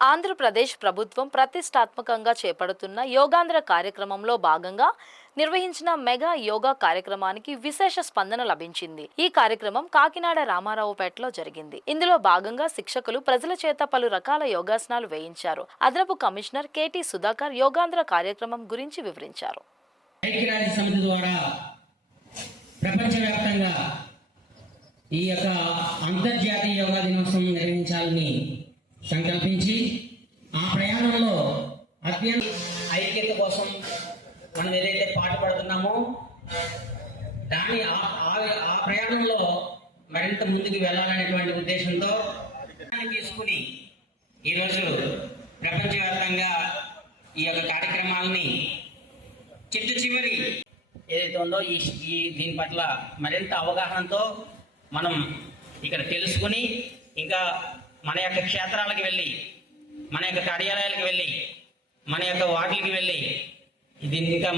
ఆంధ్రప్రదేశ్ ప్రభుత్వం ప్రతిష్టాత్మకంగా చేపడుతున్న యోగాంధ్ర కార్యక్రమంలో భాగంగా నిర్వహించిన మెగా యోగా కార్యక్రమానికి విశేష స్పందన లభించింది. ఈ కార్యక్రమం కాకినాడ రామారావుపేటలో జరిగింది. ఇందులో భాగంగా శిక్షకులు ప్రజల చేత పలు రకాల యోగాసనాలు వేయించారు. అదనపు కమిషనర్ కేటీ సుధాకర్ యోగాంధ్ర కార్యక్రమం గురించి వివరించారు. ఐక్యరాజ్య సమితి ద్వారా ప్రపంచవ్యాప్తంగా ఈ యొక్క అంతర్జాతీయ యోగా దినోత్సవం నిర్వహించాలని సంకల్పించి ఆ ప్రయాణంలో అత్యంత ఐక్యత కోసం మనం ఏదైతే పాటుపడుతున్నామో దాన్ని ఆ ప్రయాణంలో మరింత ముందుకు వెళ్ళాలనేటువంటి ఉద్దేశంతో తీసుకుని ఈరోజు ప్రపంచవ్యాప్తంగా ఈ యొక్క కార్యక్రమాలని చిట్ట చివరి ఏదైతే ఉందో ఈ దీని పట్ల మరింత అవగాహనతో మనం ఇక్కడ తెలుసుకుని ఇంకా మన యొక్క క్షేత్రాలకు వెళ్ళి మన యొక్క కార్యాలయాలకు వెళ్ళి మన యొక్క వాటికి వెళ్ళి దీన్ని ఇంకా